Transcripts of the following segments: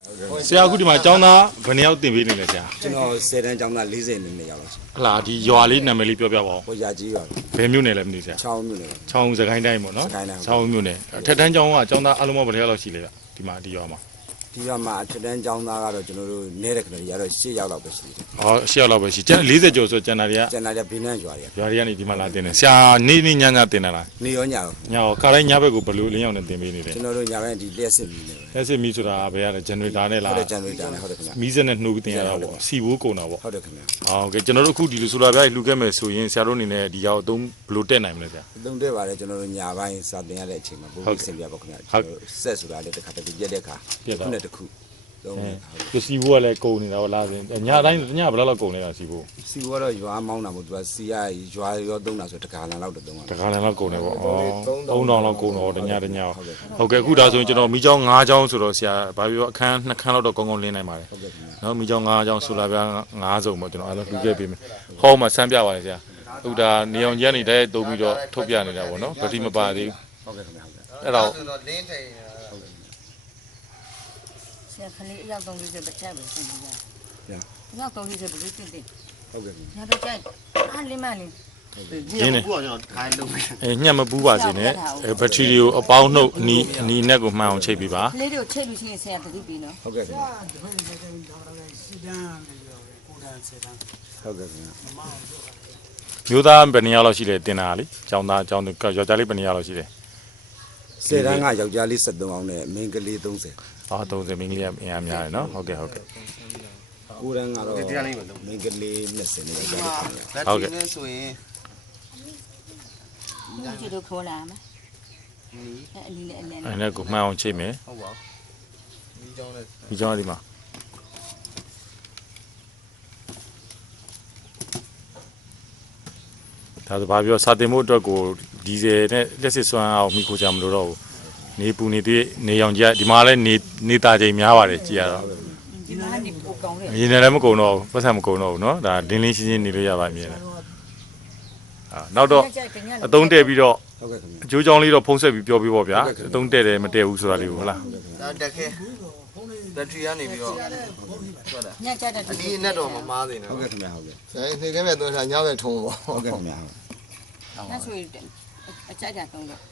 ဆရာအခုဒီမှာကျောင်းသားဘယ်နှစ်ယောက်တင်ပေးနေလဲဆရာ ကျွန်တော်10တန်းကျောင်းသား40နေရောက်လို့ရှိ ဟလာဒီရွာလေးနာမည်လေးပြောပြပါဦး ဟိုရာကြီးရွာ ဘယ်မြို့နယ်လဲမသိဆရာ 6မြို့နယ် ချောင်းစကိုင်းတိုင်းပေါ့နော် စကိုင်းတိုင်း ချောင်းမြို့နယ်ထက်တန်းကျောင်းကကျောင်းသားအလုံးပေါင်းဘယ်နှစ်ယောက်လောက်ရှိလဲဗျဒီမှာဒီရွာမှာ ဒီရွာမှာ10တန်းကျောင်းသားကတော့ကျွန်တော်တို့နေတဲ့ခဏကြီးကတော့10ရောက်လောက်ပဲရှိတယ် ဟော10ယောက်လောက်ပဲရှိကျန်40ကျော်ဆိုကျန်တာတွေက ကျန်တာကြဘေးနန်းရွာတွေ ရွာတွေကနေဒီမှာလာတင်တယ်ဆရာနေနေညညတင်တာလား နေရောညရော ညောကားတိုင်းညဘက်ကိုဘယ်လိုလင်းရောက်နေတင်ပေးနေလဲ ကျွန်တော်တို့ညပိုင်းဒီလျှက်စစ်မီနေပဲ လက်စစ်မီဆိုတာဘယ်ရလဲဂျန်နရေတာနဲ့ ဟု လား တ်တယ်ဂျန်နရေတာနဲ့ဟုတ်တယ်ခင်ဗျ မီးစက်နဲ့နှိုးပြီးတင်ရတာပေါ့စီဘိုးကုန်တာပေါ့ ဟုတ်တယ်ခင်ဗျ ဟုတ်ကဲ့ကျွန်တော်တို့အခုဒီလိုဆိုလာပြလှူခဲ့မယ်ဆိုရင်ဆရာတို့အနေနဲ့ဒီရောက်အသုံးဘယ်လိုတက်နိုင်မလဲဆရာ သုံးတက်ပါတယ်ကျွန်တော်တို့ညပိုင်းစာတင်ရတဲ့အချိန်မှာပုံပြီးဆင်ပြပါခင်ဗျဆက်ဆိုတာလည်းတစ်ခါတည်းပြက်တဲ့ခါခုနဲ့တစ်ခုသုံးတယ် ပစ္စည်းဘိုးကလည်းကုန်နေတာဟောလားညတိုင်းညဘယ်လောက်ကုန်နေတာစီဘိုး စီကတော့ရွာမောင်းတာမို့သူကစီကရွာရောသုံးတာဆိုတကားလန်လောက်တော့သုံး တခါလည်းတော့ကုန်တယ်ပေါ့ဩ3000လောက်ကုန်တော့တညဟုတ်ကဲ့အခုဒါဆိုရင်ကျွန်တော်မိချောင်း9ချောင်းဆိုတော့ဆရာဘာပြောအခန်း2ခန်းလောက်တော့ကောင်းကောင်းလင်းနိုင်ပါတယ် ဟုတ်ကဲ့ခင်ဗျ နော်မိချောင်း9ချောင်းဆိုလာပြ9စုံပေါ့ကျွန်တော်အားလုံးလှူခဲ့ပေးမယ်ဟောမှာစမ်းပြပါလေဆရာအခုဒါနေအောင်ကျန်းနေတိုက်တုံးပြီးတော့ထုတ်ပြနေတာပေါ့နော်ဗတိမပါသေး ဟုတ်ကဲ့ခင်ဗျဟုတ်ကဲ့ အဲ့တော့ လင်းထိုင် ဆရာခလေးအယောက်30ပဲချက်ပဲရှင်ကြီး။ညောက်30ပဲဘယ်လိုတင်တင် ဟုတ်ကဲ့ခင်ဗျ ။ညတော့ကြိုက်အားလင်းမလေး ရင်းနေ ကိုကကျွန်တော်ခိုင်းလုပ်မယ် ညက်မပူးပါစေနဲ့ဘက်ထရီတွေကိုအပေါင်းနှုတ်အနီနဲ့ကိုမှန်အောင်ချိတ်ပေးပါ ။လေးတွေကိုချိတ်လို့ရှိရင်ဆရာတတိပြီးနော် ဟုတ်ကဲ့ခင်ဗျဟုတ်ကဲ့ခင်ဗျ မျိုးသားဘယ်နှစ်ယောက်လောက်ရှိလဲတင်တာလေကျောင်းသားကျောင်းသူယောက်ျားလေးဘယ်နှစ်ယောက်လောက်ရှိလဲ 10တန်းကယောက်ျားလေး73အောင်နဲ့မိန်းကလေး30 အော်30မိန်းကလေးကအင်အားများတယ်နော်ဟုတ်ကဲ့ဟုတ်ကဲ့ 9တန်းကတော့မိန်းကလေး20နဲ့ယောက်ျားလေး9 လက်ထီနဲ့ဆိုရင် ။ဒီလိုခေါ်လာမယ်။အလီလည်းအလင်း အဲ့နဲ့ကိုမှန်အောင်ချိတ်မယ် ဟုတ်ပါဒီကြောင်းနဲ့ ဒီကျောင်းဒီမှာဒါဆိုဘာပြောစာတင်မှုအတွက်ကိုဒီဇယ်နဲ့လက်စစ်စွမ်းအောင်မိခိုးကြမလို့တော့ဘူးနေပူနေတဲ့နေအောင်ကြီးဒီမှာလည်းနေတာချိန်များပါတယ်ကြည်ရတော့ ဒီမှာနေပိုကောင်းတယ် ရင်းနေလည်းမကုန်တော့ဘူးပတ်စံမကုန်တော့ဘူးเนาะဒါလင်းလင်းရှင်းရှင်းနေလို့ရပါမြင်တယ်နောက်တော့အသုံးတည့်ပြီးတော့ ဟုတ်ကဲ့ခင်ဗျ အကျိုးကြောင်းလေးတော့ဖုံးဆက်ပြီးပြောပြပေါ့ဗျာအသုံးတည့်တယ်မတည့်ဘူးဆိုတာလေးကိုဟုတ်လား ဒါတက်ခဲဘက်ထရီကနေပြီးတော့ဟုတ်လား ။ညကြတဲ့ အဒီနဲ့တော့မမားသေး ဟုတ် ဘူး ကဲ့ခင်ဗျဟုတ်ကဲ့ ဆိုင်နေကဲမဲ့တော့ညောင်းတဲ့ထုံးပေါ့ ဟုတ်ကဲ့ခင်ဗျဟုတ် ညဆိုရင်အကြိုက်တာတုံးတော့ ဒါ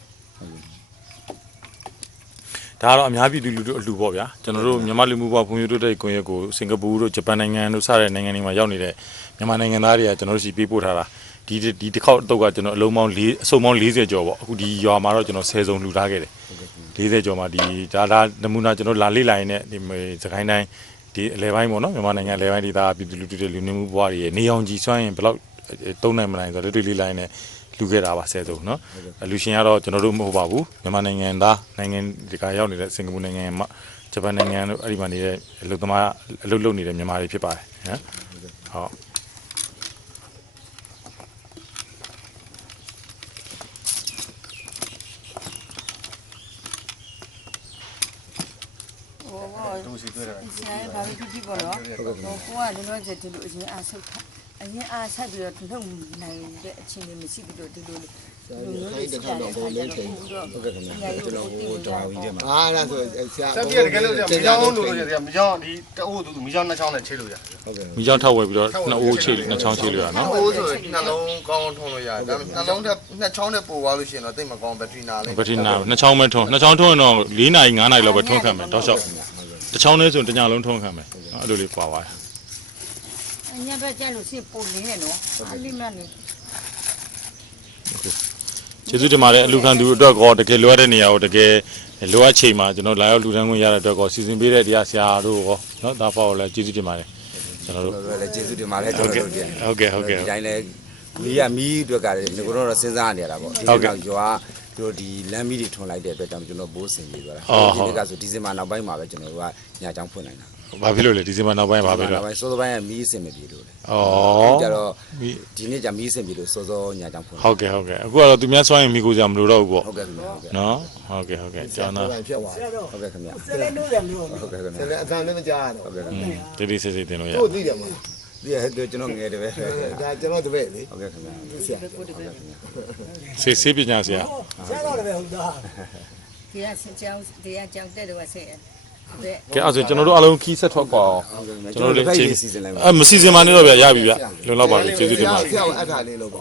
ကတော့အများပြည်သူလူတို့အလှူပေါ့ဗျာကျွန်တော်တို့မြန်မာလူမှုဘဝဖွံ့ဖြိုးတိုးတက်ရေးကွန်ရက်ကိုစင်ကာပူတို့ဂျပန်နိုင်ငံတို့စတဲ့နိုင်ငံတွေမှာရောက်နေတဲ့မြန်မာနိုင်ငံသားတွေကကျွန်တော်တို့စီပေးပို့ထားတာဒီတစ်ခေါက်တော့ကကျွန်တော်အလုံးပေါင်းအစုံပေါင်း40ကျော်ပေါ့အခုဒီရွာမှာတော့ကျွန်တော်10စုံလှူထားခဲ့တယ်40ကျော်မှာဒီဒါနမူနာကျွန်တော်လာလေ့လာရင်ဒီစကိုင်းတိုင်းဒီအလဲပိုင်းပေါ့နော်မြန်မာနိုင်ငံအလဲပိုင်းဒေသပြည်သူလူထုတွေလူနေမှုဘဝတွေနေအောင်ကြည်စွမ်းရင်ဘယ်လောက်သုံးနိုင်မနိုင်ဆိုတော့တွေ့လေ့လာရင်လူခဲ့တာပါ10စုံနော်လူရှင်ကတော့ကျွန်တော်တို့မဟုတ်ပါဘူးမြန်မာနိုင်ငံသားနိုင်ငံဒီကရောက်နေတဲ့စင်ကာပူနိုင်ငံမှာဂျပန်နိုင်ငံတို့အဲ့ဒီမှာနေတဲ့အလုပ်သမားအလုပ်လုပ်နေတဲ့မြန်မာတွေဖြစ်ပါတယ်နော်ဟုတ် ဟိုဆရာဘာလို့ဖြစ်ပေါ့နော်။ကိုကလည်းတော့ဒီလိုအရင်အားဆုပ်အရင်အားဆက်ပြီးတော့လုံနိုင်တဲ့အချိန်တွေမရှိပြီးတော့ဒီလိုမျိုးတစ်ခါတော့ဘုံလေးထိန် ဟုတ်ကဲ့ခင်ဗျကျွန်တော်ဟိုတဝါကြီးထဲမှာ အားလားဆိုဆရာ ဆက်ပြတကယ်လို့မကြောင်းလို့ရတယ်မကြောင်းဒီတအိုးသူမကြောင်းနှစ်ချောင်းနဲ့ချိတ်လို့ရတယ် ဟုတ်ကဲ့ မိချောင်းထောက်ဝယ်ပြီးတော့နှစ်အိုးချိတ်နှစ်ချောင်းချိတ်လို့ရနော် ဟိုးဆိုနှလုံးကောင်းထုံးလို့ရတယ်ဒါပေမဲ့နှလုံးထက်နှစ်ချောင်းနဲ့ပိုသွားလို့ရှိရင်တော့တိတ်မကောင်းဘက်ထရီနာလေး ဘက်ထရီနာနှစ်ချောင်းပဲထုံးနှစ်ချောင်းထုံးရင်တော့4နာရီ5နာရီလောက်ပဲထုံးခံမယ်တောက်လျှောက်တစ်ချောင်းနဲ့ဆိုတညလုံးထုံးခံမယ်အဲ့လိုလေးပွာသွားတယ် ။ညဘက်ကျလို့ရှိပိုလင်းနေနော်။အလီမနေ ကျေးဇူးတင်ပါတယ်အလူခံသူအတွက်ကောတကယ်လိုအပ်တဲ့နေရာကိုတကယ်လိုအပ်ချိန်မှာကျွန်တော်လာရောက်လူတန်းခွင့်ရတဲ့အတွက်ကောစီစဉ်ပေးတဲ့တရားဆရာတို့ကောနော်ဒါပေါ့လည်းကျေးဇူးတင်ပါတယ်ကျွန်တော်တို့ လည်းကျေးဇူးတင်ပါတယ်ကျွန်တော်တို့တင် ဟုတ်ကဲ့ဟုတ်ကဲ့ ဒီတိုင်းလည်းမီးအတွက်ကလည်းငကိုတော့စဉ်းစားနေရတာပေါ့ဒီနောက်ရွာတို့ဒီလမ်းမီးတွေထွန်လိုက်တဲ့အတွက်ကြောင့်ကျွန်တော်ဘိုးစင်ပြီးသွားတာဒီနေ့ကဆိုဒီဇင်ဘာနောက်ပိုင်းမှာပဲကျွန်တော်တို့ကညချောင်းဖွင့်နိုင်တာ ဘာဖြစ်လို့လဲဒီဇင်ဘာနောက်ပိုင်းဘာဖြစ်လို့ နောက်ပိုင်းစောစောပိုင်းကမီးအစင်မပြေလို့လေ ဩ ကြတော့ဒီနေ့ကျမီးအစင်ပြေလို့စောစောညချောင်းဖွင့် ဟုတ်ကဲ့ဟုတ်ကဲ့အခုကတော့သူများစွမ်းရင်မိကိုစရာမလိုတော့ဘူးပေါ့ ဟုတ်ကဲ့ခင်ဗျဟုတ်ကဲ့ နော်ဟုတ်ကဲ့ဟုတ်ကဲ့ကျောင်းသား ဖြစ်သွား ဟုတ်ကဲ့ခင်ဗျ တယ်လည်းလို့တယ်မျိုး ဟုတ်ကဲ့ခင်ဗျ တယ်လည်းအကန့်လည်းမကြားရတော့ ဟုတ်ကဲ့ခင်ဗျ တိတိစိတ်စိတ်တင်လို့ရ တို့သိတယ်မလား ဒီဟဲ့ကျွန်တော်ငယ်တယ်ပဲ ဒါကျွန်တော်တပည့်လေ ဟုတ်ကဲ့ခင်ဗျ ဆရာ စေးပညာဆရာ ဆရာတော့လည်းဟုတ်သား ။ဒီကကြောင်တဲ့တော့ဆက် ကဲအဲ့ဆိုကျွန်တော်တို့အားလုံးခီးဆက်ထွက်ပါအောင် ကျွန်တော်တို့လည်းချိန်စီစဉ်လိုက်ပါ မစီစဉ်ပါနဲ့တော့ဗျာရပြီဗျာလုံလောက်ပါပြီကျေးဇူးတင်ပါတယ် ဆရာကအပ်ထားလေးလုပ်ပါ